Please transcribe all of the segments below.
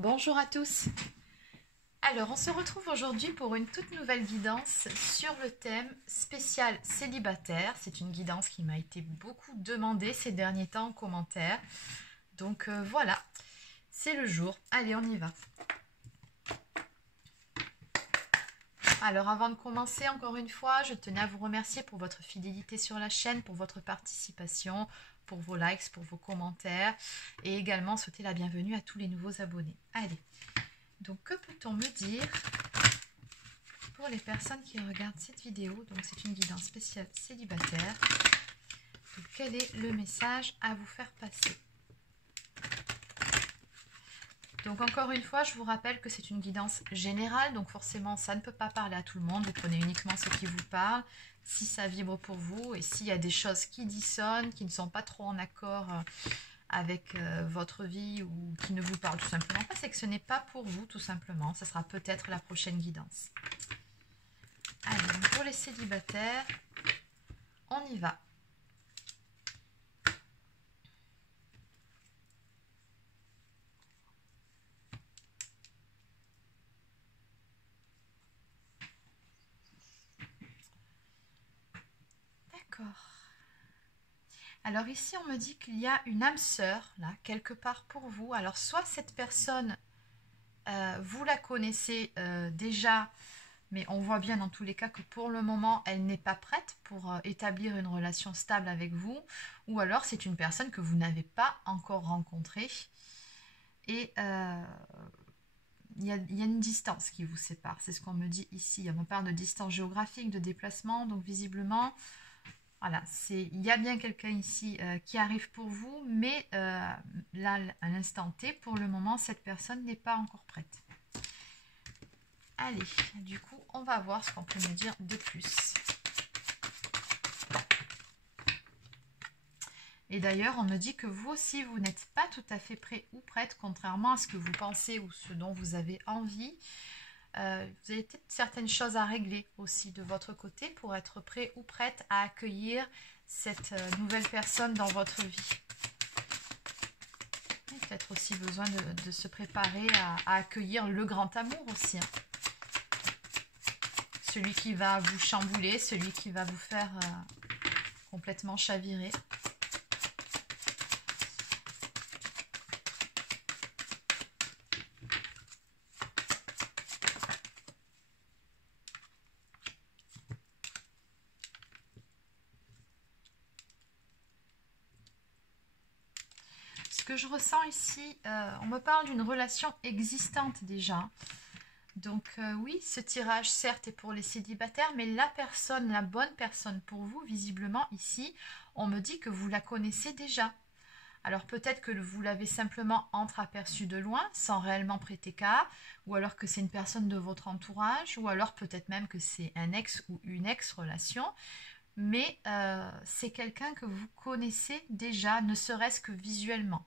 Bonjour à tous. Alors, on se retrouve aujourd'hui pour une toute nouvelle guidance sur le thème spécial célibataire. C'est une guidance qui m'a été beaucoup demandée ces derniers temps en commentaire. Donc voilà, c'est le jour. Allez, on y va. Alors, avant de commencer, encore une fois, je tenais à vous remercier pour votre fidélité sur la chaîne, pour votre participation, pour vos likes, pour vos commentaires et également souhaiter la bienvenue à tous les nouveaux abonnés. Allez. Donc, que peut-on me dire pour les personnes qui regardent cette vidéo? Donc, c'est une guidance spéciale célibataire. Donc, quel est le message à vous faire passer? Donc, encore une fois, je vous rappelle que c'est une guidance générale. Donc, forcément, ça ne peut pas parler à tout le monde. Vous prenez uniquement ce qui vous parle, si ça vibre pour vous. Et s'il y a des choses qui dissonnent, qui ne sont pas trop en accord avec votre vie ou qui ne vous parle tout simplement pas, c'est que ce n'est pas pour vous tout simplement. Ce sera peut-être la prochaine guidance. Allez, pour les célibataires, on y va. D'accord. Alors ici, on me dit qu'il y a une âme sœur, là, quelque part pour vous. Alors, soit cette personne, vous la connaissez déjà, mais on voit bien dans tous les cas que pour le moment, elle n'est pas prête pour établir une relation stable avec vous. Ou alors, c'est une personne que vous n'avez pas encore rencontrée. Et il y a une distance qui vous sépare. C'est ce qu'on me dit ici. On me parle de distance géographique, de déplacement. Donc, visiblement... Voilà, il y a bien quelqu'un ici qui arrive pour vous, mais là, à l'instant T, pour le moment, cette personne n'est pas encore prête. Allez, du coup, on va voir ce qu'on peut me dire de plus. Et d'ailleurs, on me dit que vous aussi, vous n'êtes pas tout à fait prêt ou prête, contrairement à ce que vous pensez ou ce dont vous avez envie. Vous avez peut-être certaines choses à régler aussi de votre côté pour être prêt ou prête à accueillir cette nouvelle personne dans votre vie. Il y a peut-être aussi besoin de se préparer à accueillir le grand amour aussi. Hein. Celui qui va vous chambouler, celui qui va vous faire complètement chavirer. Que je ressens ici, on me parle d'une relation existante déjà. Donc oui, ce tirage certes est pour les célibataires, mais la personne, la bonne personne pour vous, visiblement ici, on me dit que vous la connaissez déjà. Alors peut-être que vous l'avez simplement entreaperçue de loin, sans réellement prêter cas, ou alors que c'est une personne de votre entourage, ou alors peut-être même que c'est un ex ou une ex-relation. Mais c'est quelqu'un que vous connaissez déjà, ne serait-ce que visuellement.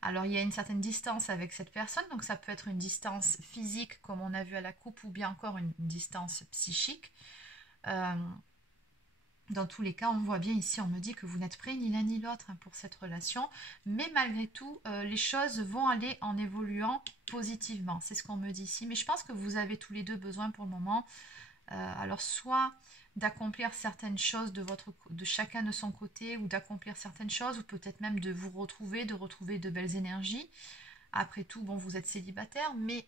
Alors, il y a une certaine distance avec cette personne, donc ça peut être une distance physique, comme on a vu à la coupe, ou bien encore une distance psychique. Dans tous les cas, on voit bien ici, on me dit que vous n'êtes prêts ni l'un ni l'autre pour cette relation, mais malgré tout, les choses vont aller en évoluant positivement. C'est ce qu'on me dit ici, mais je pense que vous avez tous les deux besoin pour le moment. Alors, soit d'accomplir certaines choses de chacun de son côté, ou d'accomplir certaines choses, ou peut-être même de vous retrouver, de retrouver de belles énergies. Après tout, bon, vous êtes célibataire, mais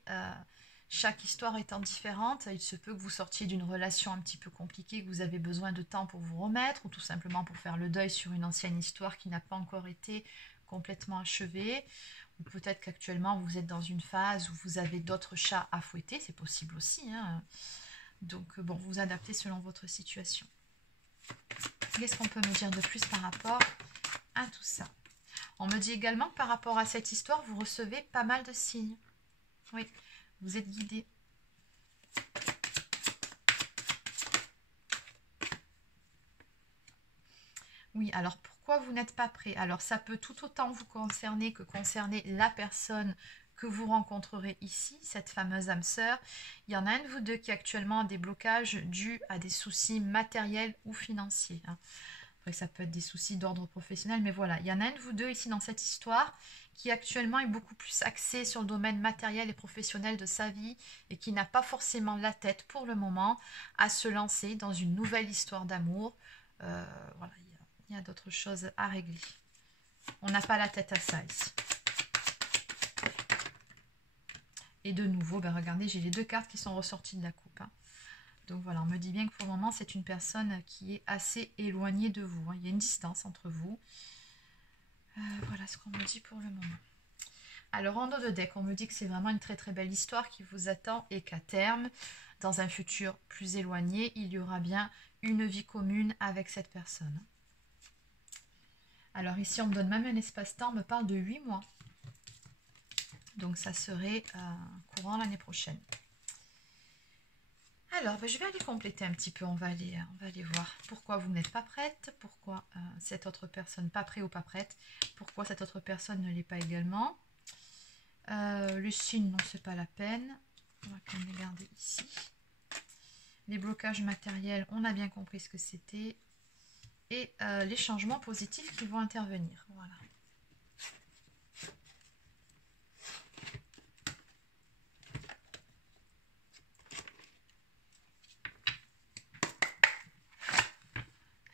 chaque histoire étant différente, il se peut que vous sortiez d'une relation un petit peu compliquée, que vous avez besoin de temps pour vous remettre, ou tout simplement pour faire le deuil sur une ancienne histoire qui n'a pas encore été complètement achevée. Ou peut-être qu'actuellement, vous êtes dans une phase où vous avez d'autres chats à fouetter, c'est possible aussi, hein. Donc, bon, vous adaptez selon votre situation. Qu'est-ce qu'on peut me dire de plus par rapport à tout ça? On me dit également que par rapport à cette histoire, vous recevez pas mal de signes. Oui, vous êtes guidé. Oui, alors pourquoi vous n'êtes pas prêt? Alors, ça peut tout autant vous concerner que concerner la personne que vous rencontrerez ici, cette fameuse âme sœur. Il y en a un de vous deux qui actuellement a des blocages dus à des soucis matériels ou financiers. Hein. Après, ça peut être des soucis d'ordre professionnel, mais voilà. Il y en a un de vous deux ici dans cette histoire qui actuellement est beaucoup plus axé sur le domaine matériel et professionnel de sa vie et qui n'a pas forcément la tête pour le moment à se lancer dans une nouvelle histoire d'amour. Voilà, il y a d'autres choses à régler. On n'a pas la tête à ça ici. Et de nouveau, ben regardez, j'ai les deux cartes qui sont ressorties de la coupe. Hein. Donc voilà, on me dit bien que pour le moment, c'est une personne qui est assez éloignée de vous. Hein. Il y a une distance entre vous. Voilà ce qu'on me dit pour le moment. Alors en dos de deck, on me dit que c'est vraiment une très très belle histoire qui vous attend et qu'à terme, dans un futur plus éloigné, il y aura bien une vie commune avec cette personne. Alors ici, on me donne même un espace-temps, on me parle de 8 mois. Donc ça serait courant l'année prochaine. Alors, ben, je vais aller compléter un petit peu, on va aller voir pourquoi vous n'êtes pas prête, pourquoi cette autre personne pas prête ou pas prête, pourquoi cette autre personne ne l'est pas également. Le signe, non, c'est pas la peine. On va quand même les garder ici. Les blocages matériels, on a bien compris ce que c'était. Et les changements positifs qui vont intervenir. Voilà.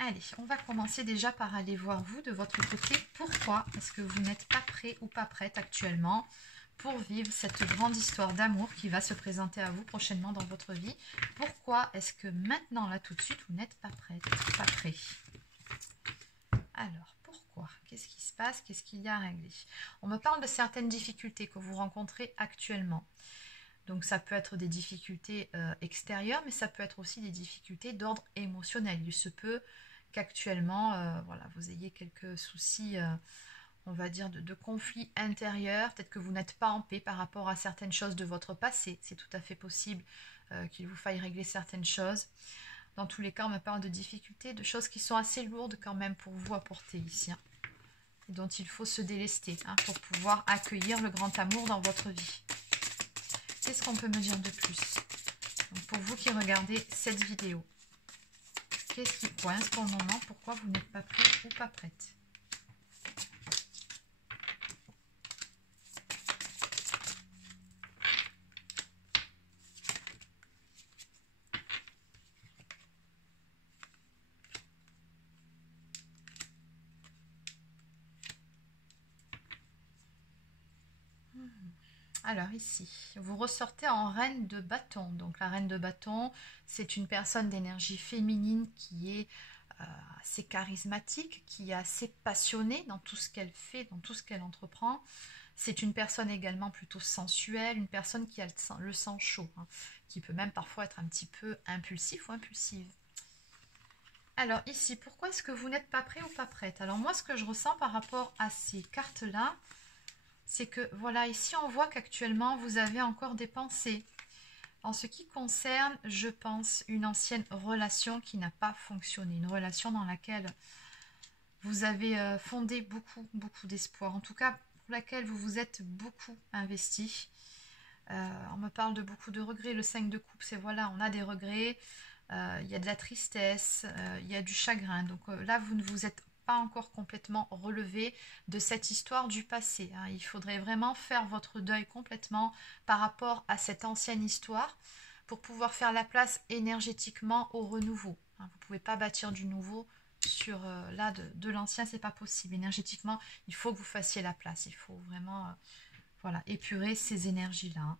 Allez, on va commencer déjà par aller voir vous de votre côté. Pourquoi est-ce que vous n'êtes pas prêt ou pas prête actuellement pour vivre cette grande histoire d'amour qui va se présenter à vous prochainement dans votre vie? Pourquoi est-ce que maintenant, là, tout de suite, vous n'êtes pas prête, pas prêt? Alors, pourquoi? Qu'est-ce qui se passe? Qu'est-ce qu'il y a à régler? On me parle de certaines difficultés que vous rencontrez actuellement. Donc ça peut être des difficultés extérieures, mais ça peut être aussi des difficultés d'ordre émotionnel. Il se peut qu'actuellement, voilà, vous ayez quelques soucis, on va dire, de conflits intérieurs. Peut-être que vous n'êtes pas en paix par rapport à certaines choses de votre passé. C'est tout à fait possible qu'il vous faille régler certaines choses. Dans tous les cas, on me parle de difficultés, de choses qui sont assez lourdes quand même pour vous à porter ici. Hein, et dont il faut se délester hein, pour pouvoir accueillir le grand amour dans votre vie. Qu'est-ce qu'on peut me dire de plus? Donc pour vous qui regardez cette vidéo, qu'est-ce qui coince pour le moment? Pourquoi vous n'êtes pas prêt ou pas prête? Alors ici, vous ressortez en reine de bâton. Donc la reine de bâton, c'est une personne d'énergie féminine qui est assez charismatique, qui est assez passionnée dans tout ce qu'elle fait, dans tout ce qu'elle entreprend. C'est une personne également plutôt sensuelle, une personne qui a le sang chaud, hein, qui peut même parfois être un petit peu impulsif ou impulsive. Alors ici, pourquoi est-ce que vous n'êtes pas prêt ou pas prête? Alors moi, ce que je ressens par rapport à ces cartes-là, c'est que, voilà, ici, on voit qu'actuellement, vous avez encore des pensées. En ce qui concerne, je pense, une ancienne relation qui n'a pas fonctionné. Une relation dans laquelle vous avez fondé beaucoup d'espoir. En tout cas, pour laquelle vous vous êtes beaucoup investi. On me parle de beaucoup de regrets. Le 5 de coupe, c'est voilà, on a des regrets. Il y a de la tristesse, il y a du chagrin. Donc là, vous ne vous êtes pas encore complètement relevé de cette histoire du passé. Hein. Il faudrait vraiment faire votre deuil complètement par rapport à cette ancienne histoire pour pouvoir faire la place énergétiquement au renouveau. Hein. Vous ne pouvez pas bâtir du nouveau sur là de l'ancien, c'est pas possible. Énergétiquement, il faut que vous fassiez la place. Il faut vraiment voilà, épurer ces énergies-là. Hein.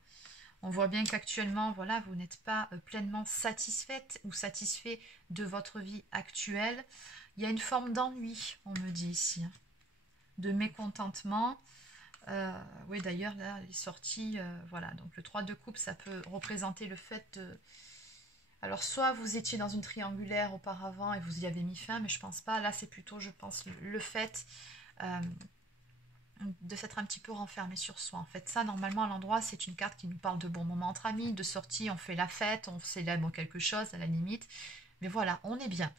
On voit bien qu'actuellement, voilà, vous n'êtes pas pleinement satisfaite ou satisfait de votre vie actuelle. Il y a une forme d'ennui, on me dit ici, hein, de mécontentement. Oui, d'ailleurs, là, les sorties, voilà. Donc, le 3 de coupe, ça peut représenter le fait de... Alors, soit vous étiez dans une triangulaire auparavant et vous y avez mis fin, mais je pense pas. Là, c'est plutôt, je pense, le fait de s'être un petit peu renfermé sur soi. En fait, ça, normalement, à l'endroit, c'est une carte qui nous parle de bons moments entre amis, de sortie, on fait la fête, on célèbre quelque chose, à la limite. Mais voilà, on est bien.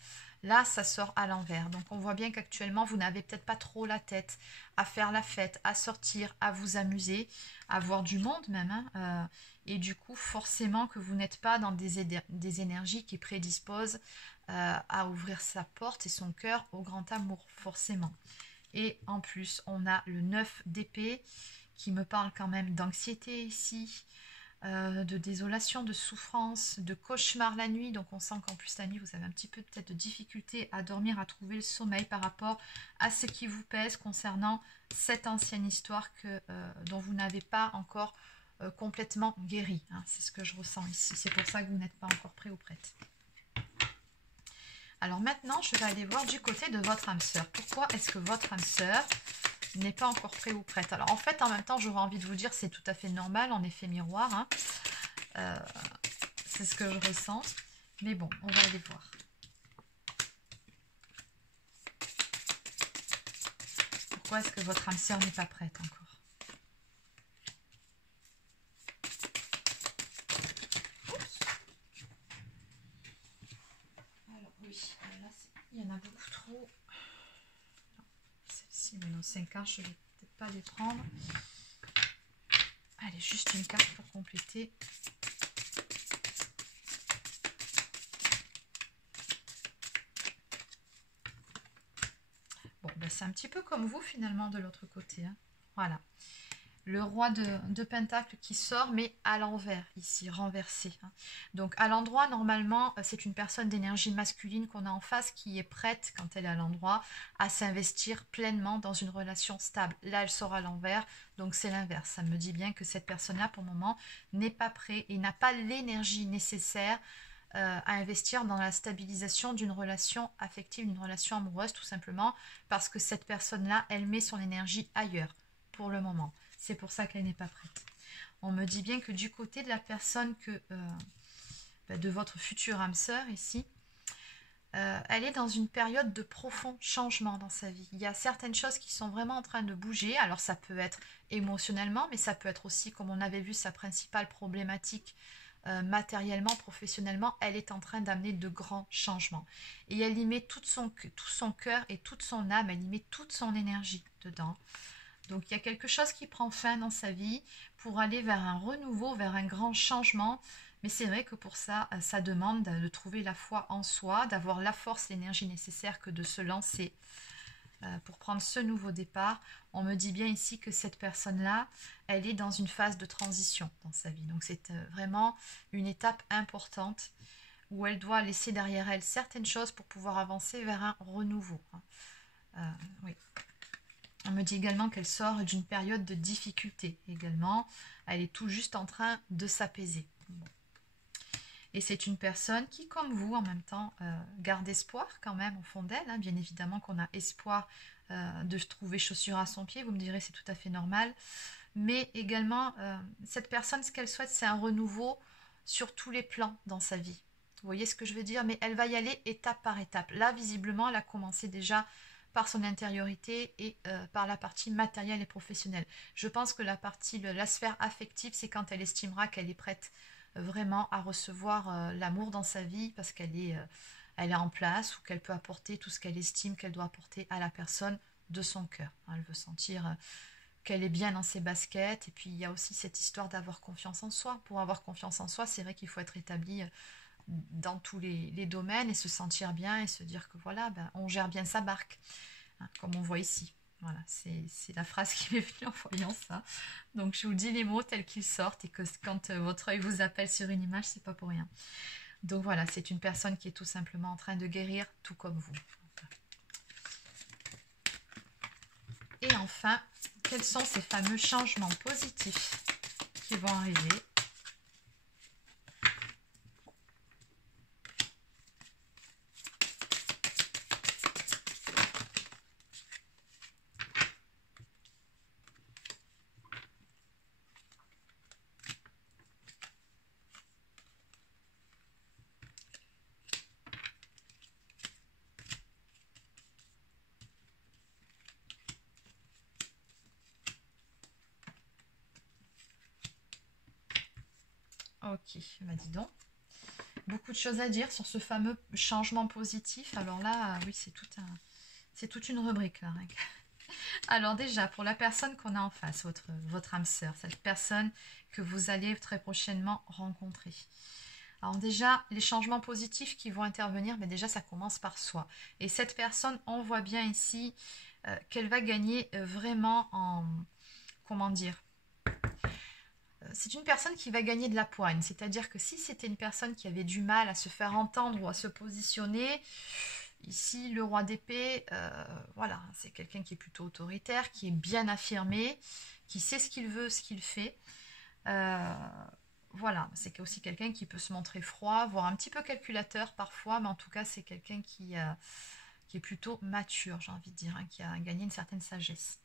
Là, ça sort à l'envers. Donc, on voit bien qu'actuellement, vous n'avez peut-être pas trop la tête à faire la fête, à sortir, à vous amuser, à voir du monde même. Hein, et du coup, forcément que vous n'êtes pas dans des énergies qui prédisposent à ouvrir sa porte et son cœur au grand amour, forcément. Et en plus, on a le 9 d'épée qui me parle quand même d'anxiété ici, de désolation, de souffrance, de cauchemar la nuit. Donc on sent qu'en plus la nuit, vous avez un petit peu peut-être de difficulté à dormir, à trouver le sommeil par rapport à ce qui vous pèse concernant cette ancienne histoire dont vous n'avez pas encore complètement guéri. Hein. C'est ce que je ressens ici. C'est pour ça que vous n'êtes pas encore prêt ou prête. Alors maintenant, je vais aller voir du côté de votre âme sœur. Pourquoi est-ce que votre âme sœur n'est pas encore prêt ou prête? Alors en fait, en même temps, j'aurais envie de vous dire c'est tout à fait normal, en effet miroir. Hein. C'est ce que je ressens. Mais bon, on va aller voir. Pourquoi est-ce que votre âme sœur n'est pas prête encore? Alors oui, là, il y en a beaucoup trop. Celle-ci, mais non, 5 cartes, je ne vais peut-être pas les prendre. Allez, juste une carte pour compléter. Bon, ben c'est un petit peu comme vous finalement de l'autre côté. Hein. Voilà. Le roi de Pentacle qui sort, mais à l'envers, ici, renversé. Hein. Donc, à l'endroit, normalement, c'est une personne d'énergie masculine qu'on a en face qui est prête, quand elle est à l'endroit, à s'investir pleinement dans une relation stable. Là, elle sort à l'envers, donc c'est l'inverse. Ça me dit bien que cette personne-là, pour le moment, n'est pas prête et n'a pas l'énergie nécessaire à investir dans la stabilisation d'une relation affective, d'une relation amoureuse, tout simplement, parce que cette personne-là, elle met son énergie ailleurs, pour le moment. C'est pour ça qu'elle n'est pas prête. On me dit bien que du côté de la personne de votre future âme sœur ici, elle est dans une période de profond changement dans sa vie. Il y a certaines choses qui sont vraiment en train de bouger. Alors ça peut être émotionnellement, mais ça peut être aussi, comme on avait vu, sa principale problématique matériellement, professionnellement. Elle est en train d'amener de grands changements. Et elle y met tout son cœur et toute son âme, elle y met toute son énergie dedans. Donc il y a quelque chose qui prend fin dans sa vie pour aller vers un renouveau, vers un grand changement. Mais c'est vrai que pour ça, ça demande de trouver la foi en soi, d'avoir la force, l'énergie nécessaire que de se lancer pour prendre ce nouveau départ. On me dit bien ici que cette personne-là, elle est dans une phase de transition dans sa vie. Donc c'est vraiment une étape importante où elle doit laisser derrière elle certaines choses pour pouvoir avancer vers un renouveau. Oui. On me dit également qu'elle sort d'une période de difficulté également. Elle est tout juste en train de s'apaiser. Bon. Et c'est une personne qui, comme vous, en même temps, garde espoir quand même au fond d'elle. Hein. Bien évidemment qu'on a espoir de trouver chaussure à son pied. Vous me direz, c'est tout à fait normal. Mais également, cette personne, ce qu'elle souhaite, c'est un renouveau sur tous les plans dans sa vie. Vous voyez ce que je veux dire? Mais elle va y aller étape par étape. Là, visiblement, elle a commencé déjà par son intériorité et par la partie matérielle et professionnelle. Je pense que la sphère affective, c'est quand elle estimera qu'elle est prête vraiment à recevoir l'amour dans sa vie parce qu'elle est en place ou qu'elle peut apporter tout ce qu'elle estime qu'elle doit apporter à la personne de son cœur. Elle veut sentir qu'elle est bien dans ses baskets. Et puis il y a aussi cette histoire d'avoir confiance en soi. Pour avoir confiance en soi, c'est vrai qu'il faut être établi dans tous les domaines et se sentir bien et se dire que voilà, on gère bien sa barque, hein, comme on voit ici. Voilà, c'est la phrase qui m'est venue en voyant ça. Donc je vous dis les mots tels qu'ils sortent et que quand votre œil vous appelle sur une image, c'est pas pour rien. Donc voilà, c'est une personne qui est tout simplement en train de guérir, tout comme vous. Et enfin, quels sont ces fameux changements positifs qui vont arriver ? Ok, bah dis donc. Beaucoup de choses à dire sur ce fameux changement positif. Alors là, oui, c'est toute une rubrique là. Alors déjà, pour la personne qu'on a en face, votre âme sœur, cette personne que vous allez très prochainement rencontrer. Alors déjà, les changements positifs qui vont intervenir, mais déjà ça commence par soi. Et cette personne, on voit bien ici qu'elle va gagner vraiment en... Comment dire? C'est une personne qui va gagner de la poigne. C'est-à-dire que si c'était une personne qui avait du mal à se faire entendre ou à se positionner, ici le roi d'épée, voilà, c'est quelqu'un qui est plutôt autoritaire, qui est bien affirmé, qui sait ce qu'il veut, ce qu'il fait. Voilà, c'est aussi quelqu'un qui peut se montrer froid, voire un petit peu calculateur parfois, mais en tout cas c'est quelqu'un qui est plutôt mature, j'ai envie de dire, hein, qui a gagné une certaine sagesse.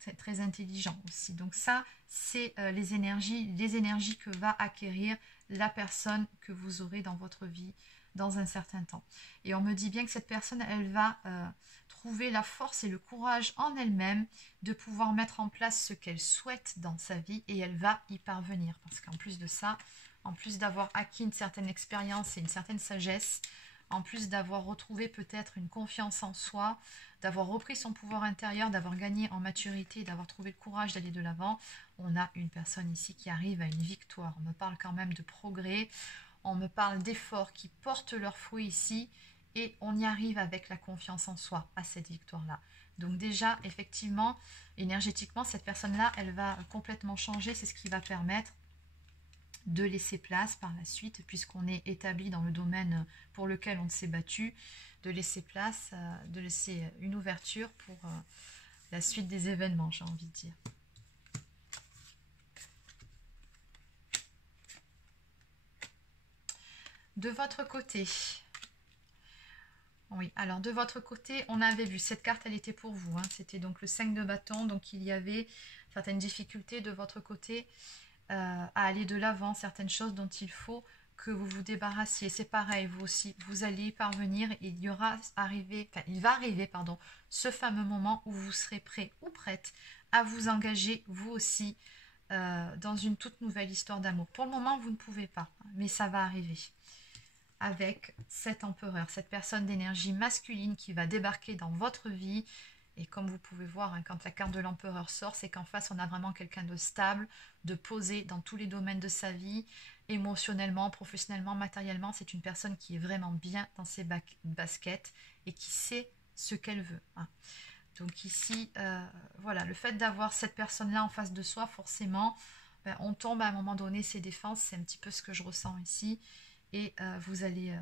C'est très intelligent aussi. Donc ça, c'est les énergies que va acquérir la personne que vous aurez dans votre vie dans un certain temps. Et on me dit bien que cette personne, elle va trouver la force et le courage en elle-même de pouvoir mettre en place ce qu'elle souhaite dans sa vie et elle va y parvenir. Parce qu'en plus de ça, en plus d'avoir acquis une certaine expérience et une certaine sagesse, en plus d'avoir retrouvé peut-être une confiance en soi, d'avoir repris son pouvoir intérieur, d'avoir gagné en maturité, d'avoir trouvé le courage d'aller de l'avant, on a une personne ici qui arrive à une victoire. On me parle quand même de progrès, on me parle d'efforts qui portent leurs fruits ici, et on y arrive avec la confiance en soi à cette victoire-là. Donc déjà, effectivement, énergétiquement, cette personne-là, elle va complètement changer, c'est ce qui va permettre de laisser place par la suite, puisqu'on est établi dans le domaine pour lequel on s'est battu, de laisser place, de laisser une ouverture pour la suite des événements, j'ai envie de dire. De votre côté, oui, alors de votre côté, on avait vu, cette carte, elle était pour vous, hein, c'était donc le 5 de bâton, donc il y avait certaines difficultés de votre côté, à aller de l'avant, certaines choses dont il faut que vous vous débarrassiez. C'est pareil, vous aussi, vous allez y parvenir. Il va arriver, pardon, ce fameux moment où vous serez prêt ou prête à vous engager, vous aussi, dans une toute nouvelle histoire d'amour. Pour le moment, vous ne pouvez pas, mais ça va arriver. Avec cet empereur, cette personne d'énergie masculine qui va débarquer dans votre vie. Et comme vous pouvez voir, hein, quand la carte de l'empereur sort, c'est qu'en face, on a vraiment quelqu'un de stable, de posé dans tous les domaines de sa vie, émotionnellement, professionnellement, matériellement. C'est une personne qui est vraiment bien dans ses baskets et qui sait ce qu'elle veut. Hein. Donc ici, voilà, le fait d'avoir cette personne-là en face de soi, forcément, ben, on tombe à un moment donné ses défenses. C'est un petit peu ce que je ressens ici. Et vous allez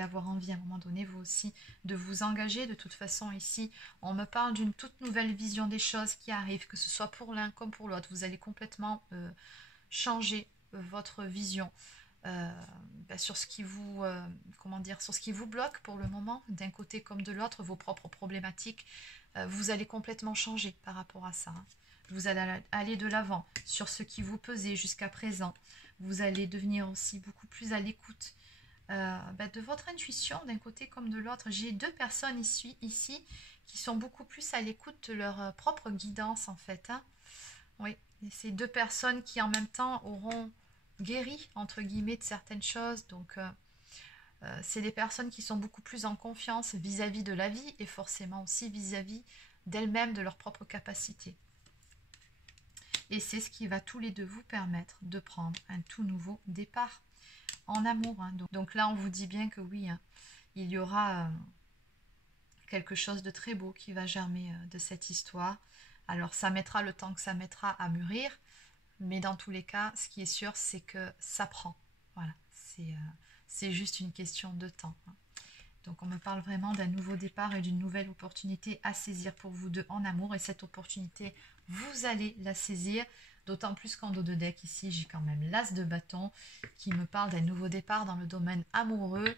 avoir envie à un moment donné, vous aussi, de vous engager. De toute façon, ici, on me parle d'une toute nouvelle vision des choses qui arrivent, que ce soit pour l'un comme pour l'autre. Vous allez complètement changer votre vision sur ce qui vous, sur ce qui vous bloque pour le moment, d'un côté comme de l'autre, vos propres problématiques. Vous allez complètement changer par rapport à ça. Hein. Vous allez aller de l'avant sur ce qui vous pesait jusqu'à présent. Vous allez devenir aussi beaucoup plus à l'écoute de votre intuition d'un côté comme de l'autre. J'ai deux personnes ici qui sont beaucoup plus à l'écoute de leur propre guidance en fait. Hein. Oui, et c'est deux personnes qui en même temps auront guéri entre guillemets de certaines choses. Donc c'est des personnes qui sont beaucoup plus en confiance vis-à-vis de la vie et forcément aussi vis-à-vis d'elles-mêmes, de leurs propres capacités. Et c'est ce qui va tous les deux vous permettre de prendre un tout nouveau départ en amour. Hein. Donc là, on vous dit bien que oui, hein, il y aura quelque chose de très beau qui va germer de cette histoire. Alors, ça mettra le temps que ça mettra à mûrir, mais dans tous les cas, ce qui est sûr, c'est que ça prend. Voilà, c'est juste une question de temps. Hein. Donc, on me parle vraiment d'un nouveau départ et d'une nouvelle opportunité à saisir pour vous deux en amour. Et cette opportunité, vous allez la saisir. D'autant plus qu'en dos de deck, ici, j'ai quand même l'as de bâton qui me parle d'un nouveau départ dans le domaine amoureux.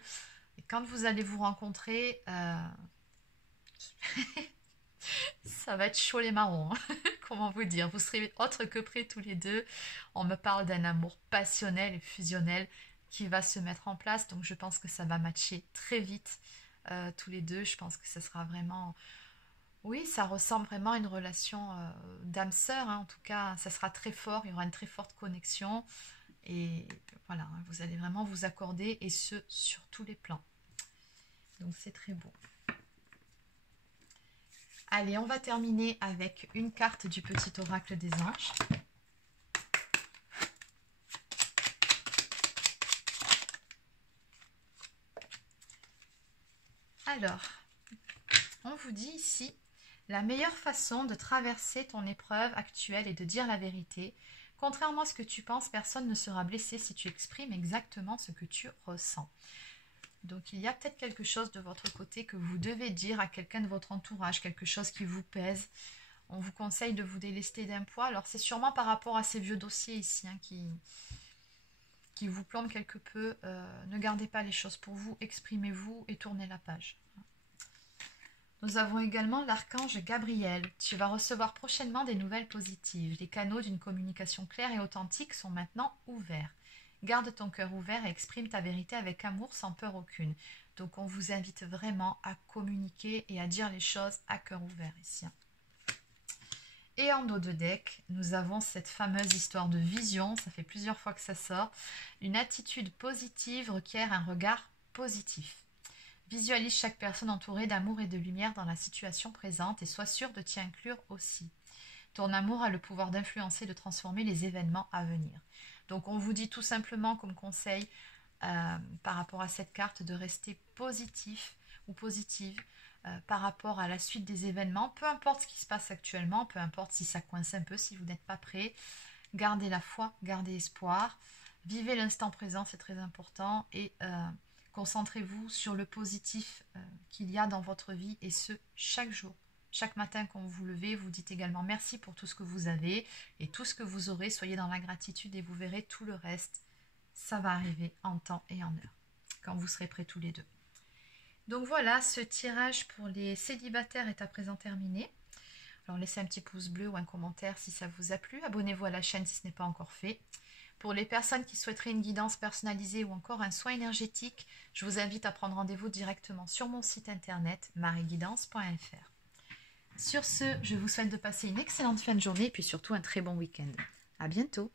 Et quand vous allez vous rencontrer, ça va être chaud les marrons. Hein. Comment vous dire? Vous serez autre que près tous les deux. On me parle d'un amour passionnel et fusionnel qui va se mettre en place. Donc, je pense que ça va matcher très vite tous les deux. Je pense que ce sera vraiment... Oui, ça ressemble vraiment à une relation d'âme-sœur. Hein. En tout cas, ça sera très fort. Il y aura une très forte connexion. Et voilà, hein, vous allez vraiment vous accorder. Et ce, sur tous les plans. Donc, c'est très beau. Allez, on va terminer avec une carte du petit oracle des anges. Alors, on vous dit ici, la meilleure façon de traverser ton épreuve actuelle est de dire la vérité. Contrairement à ce que tu penses, personne ne sera blessé si tu exprimes exactement ce que tu ressens. Donc il y a peut-être quelque chose de votre côté que vous devez dire à quelqu'un de votre entourage, quelque chose qui vous pèse. On vous conseille de vous délester d'un poids. Alors c'est sûrement par rapport à ces vieux dossiers ici hein, qui vous plombent quelque peu. Ne gardez pas les choses pour vous, exprimez-vous et tournez la page. Nous avons également l'archange Gabriel. Tu vas recevoir prochainement des nouvelles positives. Les canaux d'une communication claire et authentique sont maintenant ouverts. Garde ton cœur ouvert et exprime ta vérité avec amour sans peur aucune. Donc on vous invite vraiment à communiquer et à dire les choses à cœur ouvert ici. Et en dos de deck, nous avons cette fameuse histoire de vision. Ça fait plusieurs fois que ça sort. Une attitude positive requiert un regard positif. Visualise chaque personne entourée d'amour et de lumière dans la situation présente et sois sûr de t'y inclure aussi. Ton amour a le pouvoir d'influencer et de transformer les événements à venir. Donc on vous dit tout simplement comme conseil par rapport à cette carte de rester positif ou positive par rapport à la suite des événements. Peu importe ce qui se passe actuellement, peu importe si ça coince un peu, si vous n'êtes pas prêt. Gardez la foi, gardez espoir. Vivez l'instant présent, c'est très important. Et concentrez-vous sur le positif qu'il y a dans votre vie et ce, chaque jour. Chaque matin quand vous vous levez, vous dites également merci pour tout ce que vous avez et tout ce que vous aurez. Soyez dans la gratitude et vous verrez tout le reste. Ça va arriver en temps et en heure, quand vous serez prêts tous les deux. Donc voilà, ce tirage pour les célibataires est à présent terminé. Alors laissez un petit pouce bleu ou un commentaire si ça vous a plu. Abonnez-vous à la chaîne si ce n'est pas encore fait. Pour les personnes qui souhaiteraient une guidance personnalisée ou encore un soin énergétique, je vous invite à prendre rendez-vous directement sur mon site internet marieguidance.fr. Sur ce, je vous souhaite de passer une excellente fin de journée et puis surtout un très bon week-end. À bientôt!